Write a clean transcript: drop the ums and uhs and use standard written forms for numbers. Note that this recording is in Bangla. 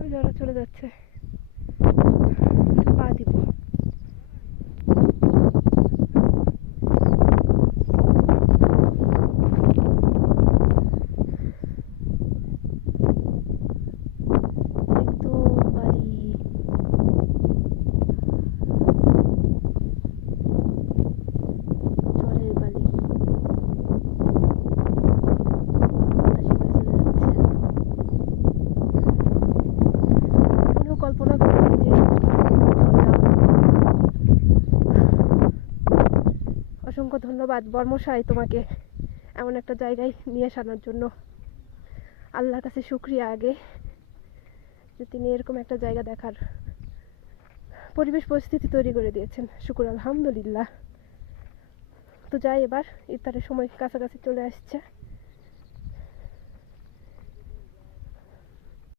ওই যে ওরা চলে যাচ্ছে, পা দিব। কল্পনা করি যে অসংখ্য ধন্যবাদ বর্মশাই তোমাকে এমন একটা জায়গায় নিয়ে আসার জন্য। আল্লাহর কাছে শুকরিয়া আগে যে তিনি এরকম একটা জায়গা দেখার পরিবেশ পরিস্থিতি তৈরি করে দিয়েছেন। শুকর আলহামদুলিল্লাহ। তো যাই, এবার ইফতারের সময় কাছাকাছি চলে আসছে।